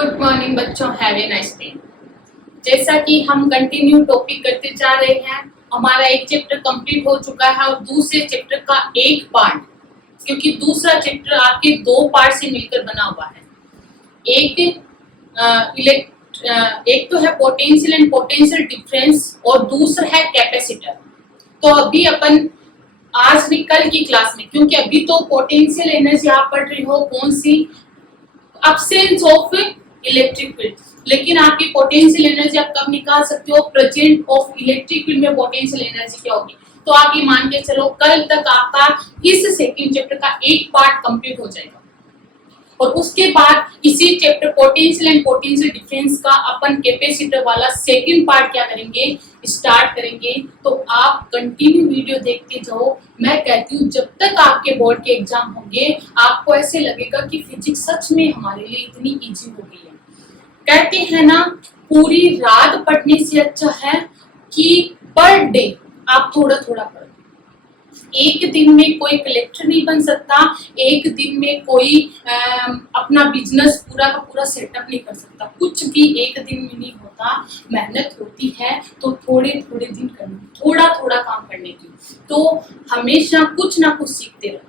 Good morning बच्चों, have a nice day. जैसा कि हम कंटिन्यू टॉपिक करते जा रहे हैं, हमारा एक चैप्टर कंप्लीट हो चुका है और दूसरे चैप्टर का एक पार्ट, क्योंकि दूसरा चैप्टर आपके दो पार्ट से मिलकर बना हुआ है। एक तो है पोटेंशियल एंड पोटेंशियल डिफरेंस और दूसरा है कैपेसिटर। तो अभी अपन आज भी कल की क्लास में, क्योंकि अभी तो पोटेंशियल एनर्जी आप पढ़ रही हो कौन सी, अब्सेंस ऑफ इलेक्ट्रिक फील्ड, लेकिन आपकी पोटेंशियल एनर्जी आप कब निकाल सकते हो, प्रेजेंट ऑफ इलेक्ट्रिक फील्ड में पोटेंशियल एनर्जी क्या होगी। तो आप ये मान के चलो कल तक आपका इस सेकंड चैप्टर का एक पार्ट कंप्लीट हो जाएगा और उसके बाद इसी chapter potential and potential difference का अपन कैपेसिटर वाला सेकंड पार्ट क्या करेंगे, स्टार्ट करेंगे। तो आप कंटिन्यू वीडियो देखते जाओ। मैं कहती हूँ जब तक आपके बोर्ड के एग्जाम होंगे आपको ऐसे लगेगा कि फिजिक्स सच में हमारे लिए इतनी इजी हो गई है। कहते हैं ना, पूरी रात पढ़ने से अच्छा है कि पर डे आप थोड़ा थोड़ा पढ़ो। एक दिन में कोई कलेक्टर नहीं बन सकता, एक दिन में कोई अपना बिजनेस पूरा का पूरा सेटअप नहीं कर सकता, कुछ भी एक दिन में नहीं होता। मेहनत होती है तो थोड़े थोड़े दिन करनी, थोड़ा थोड़ा काम करने की, तो हमेशा कुछ ना कुछ सीखते रहो।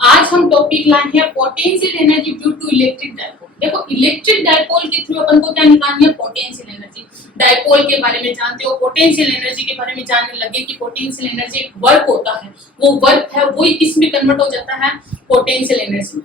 आज हम टॉपिक लाए हैं potential energy due to electric dipole. देखो, इलेक्ट्रिक डायपोल के थ्रू अपन को क्या निकालनी है, पोटेंशियल एनर्जी। डायपोल के बारे में जानते हो, पोटेंशियल एनर्जी के बारे में जानने लगे कि पोटेंशियल एनर्जी एक वर्क होता है, वो वर्क है वही किस में कन्वर्ट हो जाता है, पोटेंशियल एनर्जी में।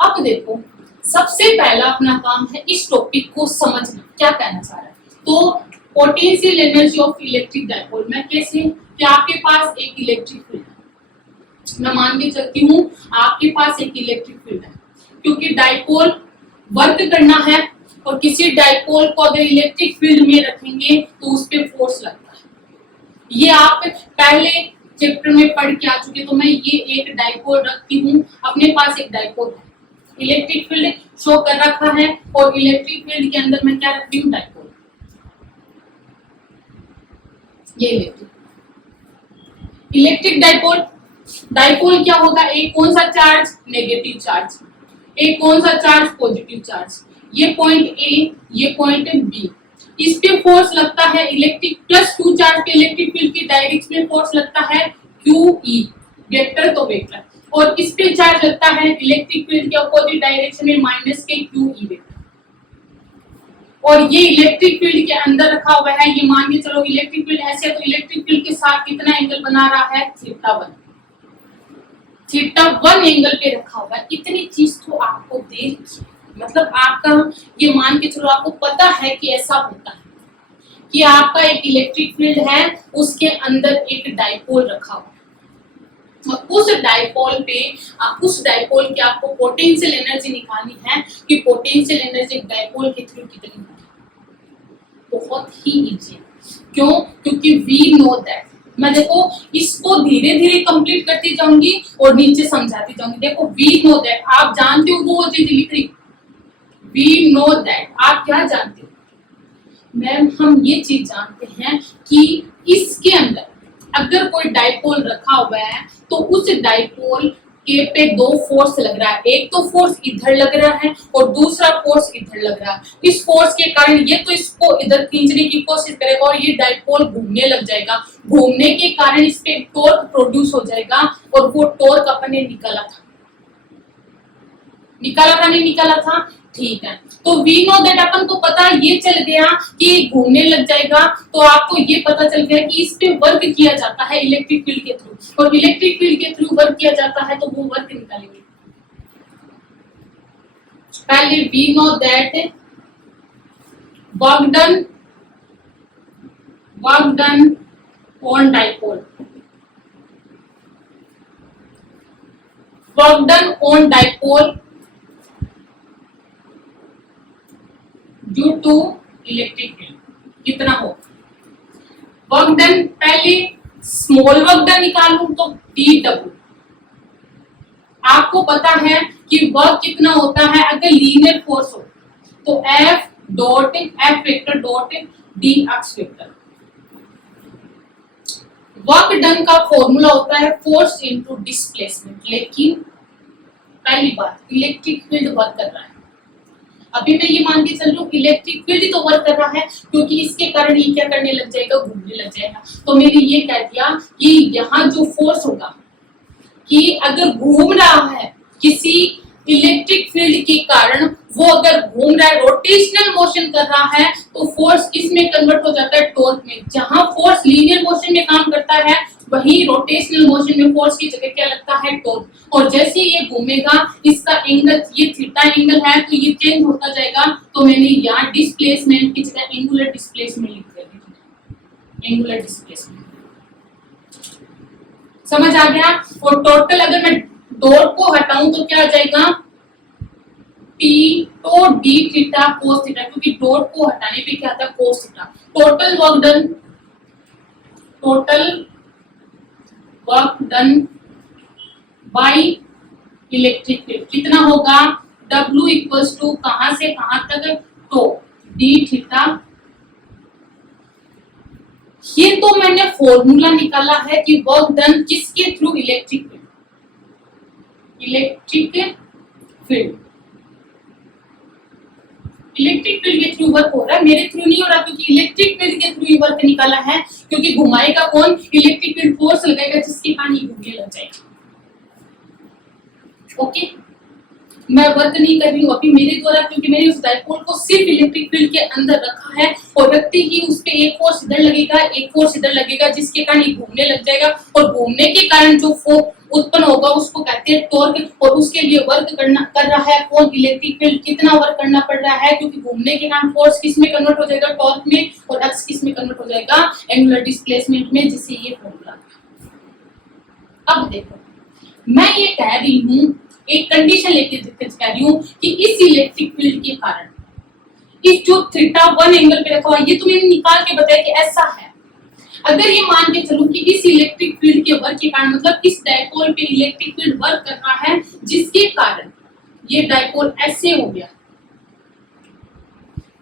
अब देखो, सबसे पहला अपना काम है इस टॉपिक को समझना, क्या कहना चाह रहा है। तो potential energy of electric dipole में कैसे, कि आपके पास एक इलेक्ट्रिक फील्ड है, मैं मान के चलती हूँ आपके पास एक इलेक्ट्रिक फील्ड है, क्योंकि डायपोल वर्क करना है और किसी डायपोल को अगर इलेक्ट्रिक फील्ड में रखेंगे तो उस पर फोर्स लगता है। ये आप पहले चैप्टर में पढ़ के आ चुके, तो मैं ये एक डायपोल रखती हूँ, अपने पास एक डायपोल है, इलेक्ट्रिक फील्ड शो कर रखा है और इलेक्ट्रिक फील्ड के अंदर मैं क्या रखती हूँ, डायपोल। ये इलेक्ट्रिक डायपोल, डायपोल क्या होगा, एक कौन सा चार्ज, नेगेटिव चार्ज, एक कौन सा चार्ज, पॉजिटिव चार्ज। ये पॉइंट ए, ये पॉइंट बी, इस पे फोर्स लगता है इलेक्ट्रिक प्लस Q चार्ज पे इलेक्ट्रिक फील्ड की डायरेक्शन में फोर्स लगता है QE, वेक्टर तो वेक्टर, और इस पे चार्ज लगता है इलेक्ट्रिक फील्ड के अपोजिट डायरेक्शन में माइनस के QE वेक्टर। और ये इलेक्ट्रिक फील्ड के अंदर रखा हुआ है, ये मान के चलो इलेक्ट्रिक फील्ड ऐसे है, तो इलेक्ट्रिक फील्ड के साथ कितना एंगल बना रहा है, थीटा 1 एंगल पे रखा हुआ है। इतनी चीज तो आपको दे रखी है, मतलब आपका ये मान के चलो आपको पता है कि ऐसा होता है कि आपका एक इलेक्ट्रिक फील्ड है, उसके अंदर एक डायपोल रखा हुआ है और उस डायपोल की आपको पोटेंशियल एनर्जी निकालनी है कि पोटेंशियल एनर्जी डायपोल के थ्रू कितनी होगी। बहुत ही इजी है, क्यों, क्योंकि वी नो दैट। मैं देखो इसको धीरे धीरे कंप्लीट करती जाऊंगी और नीचे समझाती जाऊंगी। देखो, वी नो दैट, आप जानते हो वो चीज लिख रही, वी नो दैट, आप क्या जानते हो मैम, हम ये चीज जानते हैं कि इसके अंदर अगर कोई डायपोल रखा हुआ है तो उस डायपोल के पे दो फोर्स लग रहा है, एक तो फोर्स इधर लग रहा है और दूसरा फोर्स इधर लग रहा है। इस फोर्स के कारण ये तो इसको इधर खींचने की कोशिश करेगा और ये डायपोल घूमने लग जाएगा, घूमने के कारण इस पे टॉर्क प्रोड्यूस हो जाएगा और वो टॉर्क अपन ने निकाला था नहीं निकाला था, ठीक है। तो वी नो दैट, अपन को पता ये चल गया कि घूमने लग जाएगा, तो आपको ये पता चल गया कि इस पे वर्क किया जाता है इलेक्ट्रिक फील्ड के थ्रू, और इलेक्ट्रिक फील्ड के थ्रू वर्क किया जाता है, तो वो वर्क निकालेंगे। पहले we know that work done on dipole, work done on dipole due to electric field कितना हो, वर्क डन, पहले स्मॉल वर्क डन निकालूं तो DW, आपको पता है कि वर्क कितना होता है अगर लीनियर फोर्स हो, तो F वेक्टर डॉट D अक्ष वेक्टर। वर्क डन का फॉर्मूला होता है फोर्स इनटू डिस्प्लेसमेंट, लेकिन पहली बात इलेक्ट्रिक फील्ड वर्क कर रहा है, अभी मैं ये मान के चल रही हूँ इलेक्ट्रिक फील्ड तो वर्क कर रहा है, क्योंकि इसके कारण ये क्या करने लग जाएगा, घूमने लग जाएगा। तो मैंने ये कह दिया कि यहाँ जो फोर्स होगा कि अगर घूम रहा है किसी इलेक्ट्रिक फील्ड के कारण, वो अगर घूम रहा है, रोटेशनल मोशन कर रहा है, तो फोर्स किस में कन्वर्ट हो जाता है, टॉर्क में। जहां फोर्स लीनियर मोशन में काम करता है, वही रोटेशनल मोशन में फोर्स की जगह क्या लगता है, टॉर्क। और जैसे ये घूमेगा, इसका एंगल, ये थीटा एंगल है, तो ये चेंज होता जाएगा। तो मैंने यहाँ डिस्प्लेसमेंट की जगह एंगुलर डिस्प्लेसमेंट लिख दिया, एंगुलर डिस्प्लेसमेंट। समझ आ गया। और टोटल अगर मैं डॉट को हटाऊं तो क्या आ जाएगा, टी तो डी थीटा कोस थीटा, क्योंकि डॉट को हटाने पे क्या आता है, cos theta. Total work done, total work done by electric field कितना होगा, W इक्वल्स टू कहां से कहां तक, तो डी थीटा। ये तो मैंने फॉर्मूला निकाला है कि वर्क डन किसके through, electric field, electric field, electric field के थ्रू वर्क हो रहा है, मेरे थ्रू नहीं हो रहा, क्योंकि इलेक्ट्रिक फील्ड के थ्रू ही वर्क निकाला है। क्योंकि घुमाएगा कौन, इलेक्ट्रिक फील्ड फोर्स लगाएगा जिसके कारण ये घूमने लग जाएगा। ओके, मैं वर्क नहीं कर रही हूँ अभी मेरे द्वारा, क्योंकि मैंने उस डाइपोल को सिर्फ इलेक्ट्रिक फील्ड के अंदर रखा है, और रखते ही उस पे एक फोर्स इधर लगेगा, एक फोर्स इधर लगेगा, जिसके कारण ये घूमने लग जाएगा। और घूमने के कारण जो फोर्स उत्पन्न होगा उसको कहते हैं टॉर्क। और उसके लिए वर्क कर रहा है कौन, इलेक्ट्रिक फील्ड। कितना वर्क करना पड़ रहा है, क्योंकि घूमने के कारण फोर्स किस में कन्वर्ट हो जाएगा, टॉर्क में, और एक्स किस में कन्वर्ट हो जाएगा, एंगुलर डिस्प्लेसमेंट में, जिससे ये फॉर्मूला। अब देखो, मैं ये कह रही हूँ, एक कंडीशन लेके कह रही हूँ कि इस इलेक्ट्रिक फील्ड के कारण इस जो थीटा 1 एंगल पे रखा हुआ, ये तो मैंने निकाल के बताया कि ऐसा है। अगर ये मान के चलूं कि इस इलेक्ट्रिक फील्ड के वर्क के कारण, मतलब इस डाइपोल पे इलेक्ट्रिक फील्ड वर्क कर रहा है, जिसके कारण ये डाइपोल ऐसे हो गया,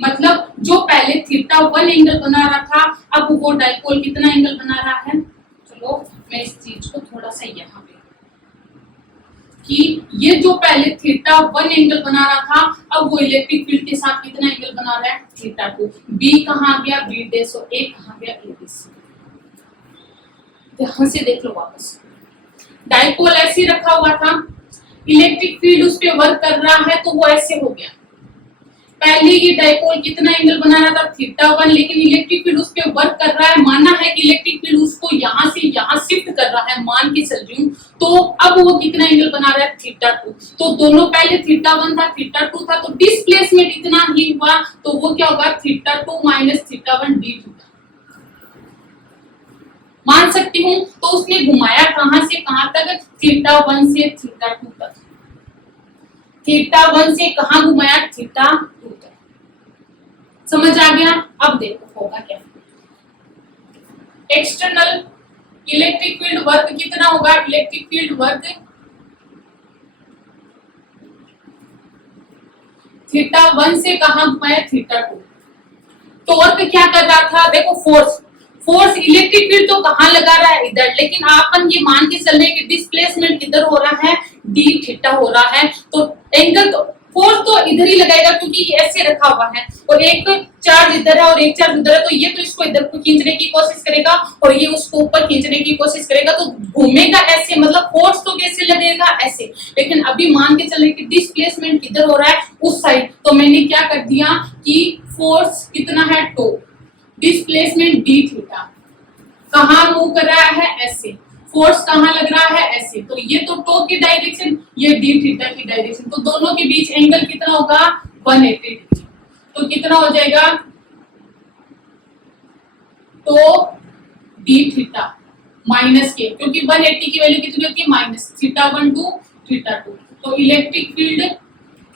मतलब जो पहले थीटा 1 एंगल बना रहा था, अब वो डाइपोल कितना एंगल बना रहा है। चलो मैं इस चीज को थोड़ा सा यहाँ पे, कि ये जो पहले थीटा 1 एंगल बना रहा था, अब वो इलेक्ट्रिक फील्ड के साथ कितना एंगल बना रहा है, थीटा 2। बी कहाँ आ गया, बी डैश, और ए कहाँ गया, ए डैश। ध्यान से देख लो वापस, डाइपोल ऐसे रखा हुआ था, इलेक्ट्रिक फील्ड उस पे वर्क कर रहा है, तो वो ऐसे हो गया। पहले ये डाइपोल कितना एंगल बना रहा था, थीटा 1, लेकिन इलेक्ट्रिक फील्ड उस पे वर्क कर रहा है, माना है कि इलेक्ट्रिक फील्ड उसको यहाँ से यहाँ शिफ्ट कर रहा है, मान के चल रही हूँ। तो अब वो कितना एंगल बना रहा है, थीटा 2। तो दोनों पहले थीटा 1 था, थीटा 2 था, तो डिस्प्लेसमेंट इतना ही हुआ, तो वो क्या होगा, theta 2 minus theta 1 D theta. मान सकती हूँ। तो उसने घुमाया कहां से कहां तक, थीटा 1 से थीटा 2 तक। थीटा 1 से कहां घुमाया, थीटा 2 तक। समझ आ गया। अब देखो होगा क्या, एक्सटर्नल इलेक्ट्रिक फील्ड वर्क कितना होगा, इलेक्ट्रिक फील्ड वर्क थीटा 1 से कहां घुमाया, थीटा 2। टॉर्क क्या कर रहा था, देखो फोर्स, फोर्स इलेक्ट्रिक फील्ड तो कहां लगा रहा है, इधर, लेकिन आपन ये मान के चल रहे कि डिस्प्लेसमेंट किधर हो रहा है, डी थीटा हो रहा है। तो एंगल तो फोर्स तो इधर ही लगाएगा, क्योंकि ये ऐसे रखा हुआ है, और एक चार्ज इधर है और एक चार्ज उधर है, तो ये तो इसको इधर को खींचने की कोशिश करेगा और ये उसको ऊपर खींचने की कोशिश करेगा, तो घूमेगा ऐसे, मतलब फोर्स तो कैसे लगेगा, ऐसे। लेकिन अभी मान के चले कि डिस्प्लेसमेंट किधर हो रहा है, उस साइड। तो मैंने क्या कर दिया कि फोर्स कितना है, टो, डिस्प्लेसमेंट डी थीटा, कहां मूव कर रहा है, ऐसे। फोर्स कहां लग रहा है, ऐसे। तो ये तो टो की डायरेक्शन, ये डी थीटा की डायरेक्शन, तो दोनों के बीच एंगल कितना होगा, 180 डिग्री। तो कितना हो जाएगा, तो डी थीटा माइनस के, क्योंकि 180 की वैल्यू कितनी होती है, माइनस, थीटा 1 टू थीटा 2। तो इलेक्ट्रिक फील्ड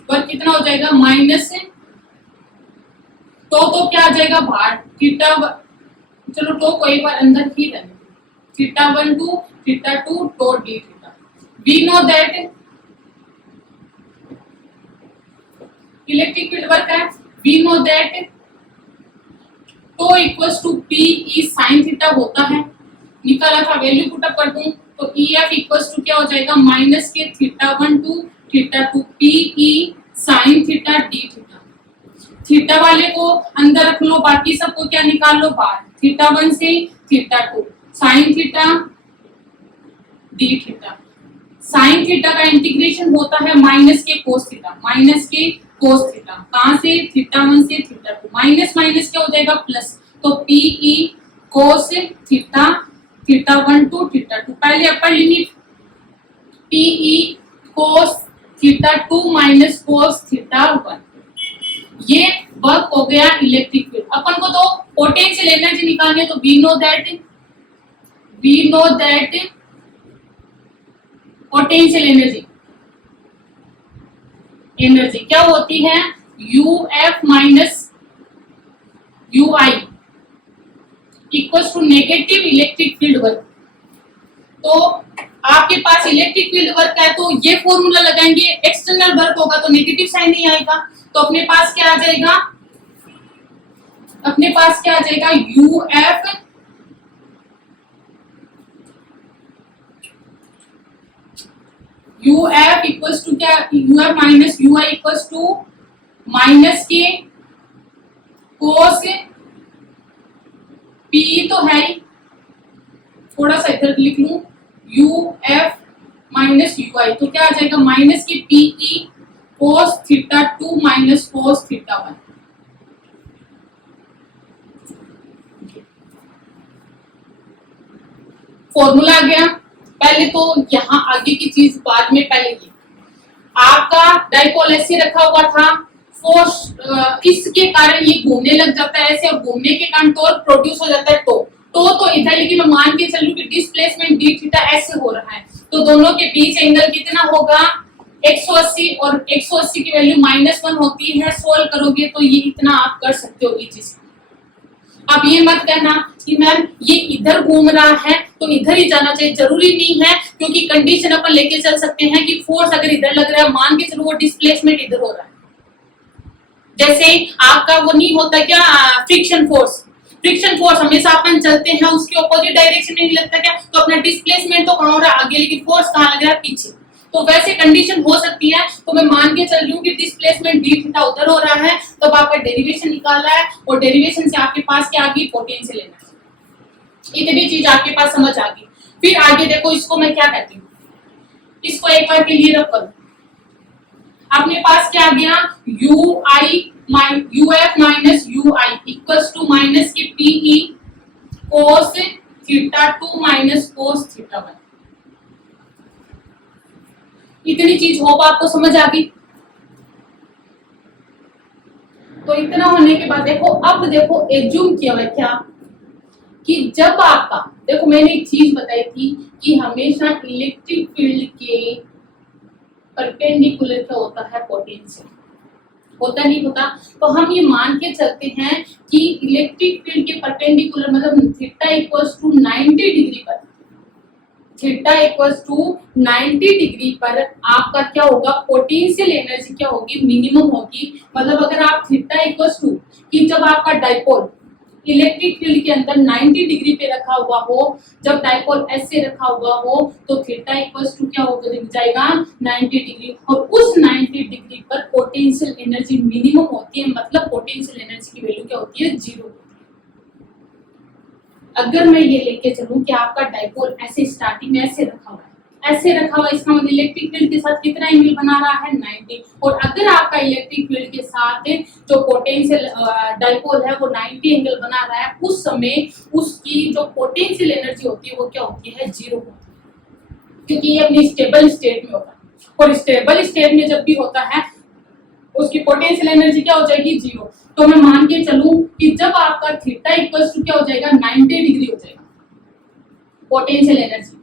पर कितना हो जाएगा, माइनस, तो क्या आ जाएगा बाहर, थीटा, चलो तो को एक बार अंदर ही रहने, थीटा 1 टू थीटा 2 तो d theta. We know that electric field work है, वी नो दैट तो equals to p e sine theta होता है, निकाला था, वैल्यू पुट अप कर दूं तो ई एफ इक्वल्स टू क्या हो जाएगा, माइनस के theta 1 to theta 2 p e sine theta d theta. Theta वाले को अंदर रख लो, बाकी सबको क्या निकाल लो बाहर, थीटा 1 से theta 2 sign theta d theta. Sine theta का इंटीग्रेशन होता है माइनस के कोस थीटा, माइनस के कोस थीटा, कहां से, थीटा 1 से थीटा 2, माइनस माइनस क्या हो जाएगा प्लस, तो p e cos theta theta 1 to theta 2, पहले upper limit p e cos theta 2 minus cos theta 1, ये वर्क हो गया इलेक्ट्रिक फील्ड। अपन को तो पोटेंशियल एनर्जी निकालनी है, तो we know that potential energy क्या होती है, u f minus UI equals to negative electric field work. तो आपके पास इलेक्ट्रिक फील्ड वर्क है तो ये फॉर्मूला लगाएंगे, एक्सटर्नल वर्क होगा तो नेगेटिव साइन नहीं आएगा, तो अपने पास क्या आ जाएगा, यूएफ इक्वल्स टू क्या, u f minus UI equals to minus के कोस पी तो है ही, थोड़ा सा इधर लिख लूं, यूएफ माइनस यूआई, तो क्या आ जाएगा माइनस के PE cos theta 2 minus cos theta 1। Formula आ गया। पहले तो यहाँ आगे की चीज बाद में, पहले ये आपका डाइपोल ऐसे रखा हुआ था, फोर्स किसके कारण ये घूमने लग जाता है ऐसे, और घूमने के कारण टॉर्क प्रोड्यूस हो जाता है, तो इधर, लेकिन मैं मान के चलूं कि डिस्प्लेसमेंट डी थीटा ऐसे हो रहा है, तो दोनों के बीच एंगल कितना होगा 180, और 180 की वैल्यू -1 होती है, सोल्व करोगे तो ये इतना आप कर सकते हो इजी से। अब ये मत कहना कि मैम ये इधर घूम रहा है तो इधर ही जाना चाहिए, जरूरी नहीं है, क्योंकि कंडीशन अपन लेके चल सकते हैं कि फोर्स अगर इधर लग रहा है, मान के चलो वो डिस्प्लेसमेंट इधर हो रहा है, जैसे आपका वो नहीं होता क्या फ्रिक्शन फोर्स हमेशा अपन चलते हैं उसके ऑपोजिट डायरेक्शन में नहीं लगता क्या, तो अपना डिस्प्लेसमेंट तो कहाँ हो रहा है आगे, लेकिन फोर्स कहाँ लग रहा है पीछे, तो वैसे कंडीशन हो सकती है। तो मैं मान के चल रही हूँ कि डिस्प्लेसमेंट डी थीटा उधर हो रहा है, तो अब आपका डेरिवेशन निकाला है, और डेरिवेशन से आपके पास क्या आ गई पोटेंशियल एनर्जी, इतनी चीज आपके पास समझ आ गई। फिर आगे देखो, इसको मैं क्या कहती हूँ, इसको एक बार के लिए रख करो, अपने पास क्या आ गया, UF minus UI equals to minus के PE cos theta 2 minus cos theta 1। इतनी चीज होप आपको समझ आ गई। तो इतना होने के बाद देखो, अब देखो एज्यूम किया हुआ क्या कि जब आपका, देखो मैंने एक चीज बताई थी कि हमेशा इलेक्ट्रिक फील्ड के परपेंडिकुलर क्या होता है पोटेंशियल, होता नहीं होता, तो हम ये मान के चलते हैं कि इलेक्ट्रिक फील्ड के परपेंडिकुलर मतलब थीटा इक्वल्स टू 90 डिग्री पर, थीटा इक्वल्स टू 90 डिग्री पर आपका क्या होगा, पोटेंशियल एनर्जी क्या होगी, मिनिमम होगी। मतलब अगर आप थीटा इक्वल्स टू कि जब आपका डाइपोल इलेक्ट्रिक फील्ड के अंदर 90 डिग्री पे रखा हुआ हो, जब डाइपोल ऐसे रखा हुआ हो, तो थीटा इक्वल्स टू क्या होगा, दिख जाएगा 90 डिग्री, और उस 90 डिग्री पर पोटेंशियल एनर्जी मिनिमम होती है, मतलब पोटेंशियल एनर्जी की वैल्यू क्या होती है, 0 होती है। अगर मैं ये लेके चलूं कि आपका डाइपोल ऐसे स्टार्टिंग में ऐसे रखा हुआ है, इसका मतलब इलेक्ट्रिक फील्ड के साथ कितना एंगल बना रहा है 90, और अगर आपका इलेक्ट्रिक फील्ड के साथ जो पोटेंशियल डाइपोल है वो 90 एंगल बना रहा है, उस समय उसकी जो पोटेंशियल एनर्जी होती है वो क्या होती है, 0 होती है, क्योंकि ये अपनी स्टेबल स्टेट में होता है, और स्टेबल स्टेट में जब भी होता है उसकी पोटेंशियल एनर्जी क्या हो जाएगी, 0। तो मैं मान के चलूं कि जब आपका थीटा इक्वल्स टू क्या हो जाएगा, 90 डिग्री हो जाएगा पोटेंशियल एनर्जी,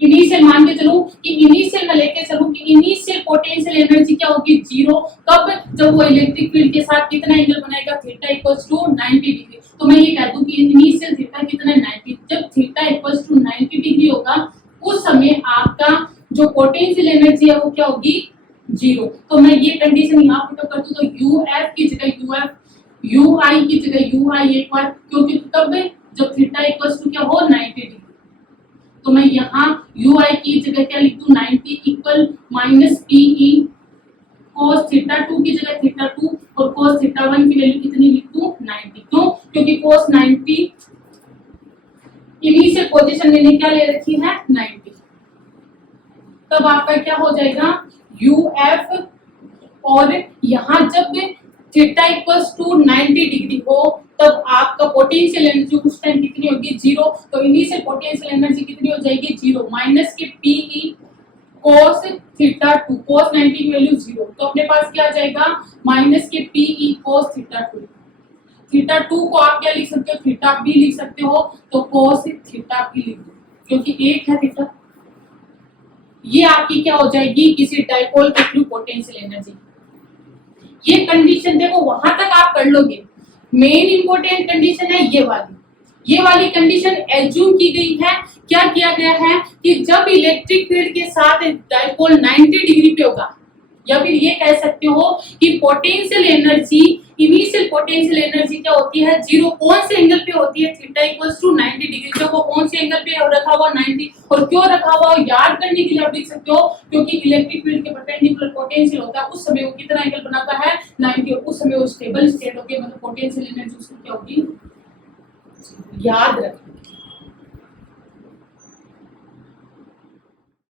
इनिशियल मान के चलूं कि इनिशियल में लेके चलूं कि इनिशियल पोटेंशियल एनर्जी क्या होगी, 0, कब, जब वो इलेक्ट्रिक फील्ड के साथ कितना एंगल बनाएगा, थीटा इक्वल्स टू 90 डिग्री। तो मैं ये कह दूं कि इनिशियल थीटा कितना है, 90, जब थीटा इक्वल्स टू 90 डिग्री होगा उस समय आपका जो पोटेंशियल एनर्जी है वो क्या होगी, 0। तो मैं ये कंडीशन यहाँ पुट कर दूं, तो यूएफ की जगह यूएफ, यूआई की जगह यूआई एक बार, क्योंकि कब, जब थीटा इक्वल्स टू क्या हो, 90 डिग्री, तो मैं यहाँ ui की जगह क्या लिख दूं, 90 equal minus p e cos theta 2 की जगह थीटा 2, और cos थीटा 1 की वैल्यू कितनी लिख दूं 90। क्यों? क्योंकि cos 90 इनिशियल पोजीशन मैंने क्या ले रखी है 90। तब आपका क्या हो जाएगा UF, और यहाँ जब थीटा इक्वल्स टू 90 डिग्री हो तब आपका पोटेंशियल एनर्जी उस टाइम कितनी होगी 0। तो इनिशियल पोटेंशियल एनर्जी कितनी हो जाएगी 0 माइनस के PE cos थीटा 2, cos 90 की वैल्यू 0, तो अपने पास क्या आ जाएगा माइनस के PE cos थीटा 2। थीटा 2 को आप क्या लिख सकते हो थीटा b लिख सकते हो, तो cos थीटा b लिख दो क्योंकि एक है थीटा। ये आपकी क्या हो जाएगी किसी डाइपोल के थ्रू पोटेंशियल एनर्जी। ये कंडीशन देखो वहां तक आप कर लोगे। मेन इंपॉर्टेंट कंडीशन है ये वाली कंडीशन एज्यूम की गई है। क्या किया गया है कि जब इलेक्ट्रिक फील्ड के साथ डाइपोल 90 डिग्री पे होगा, या फिर ये कह सकते हो कि potential energy initial potential energy क्या होती है 0। कौन से एंगल पे होती है थीटा इक्वल्स टू 90 डिग्री। जब वो कौन से एंगल पे रखा हुआ 90, और क्यों रखा हुआ याद करने के लिए आप लिख सकते हो क्योंकि इलेक्ट्रिक फील्ड के परपेंडिकुलर पोटेंशियल होता है उस समय वो कितना एंगल बनाता है 90, और उस समय वो स्टेबल स्टेट होगी मतलब पोटेंशियल एनर्जी उसकी क्या होगी याद रखना।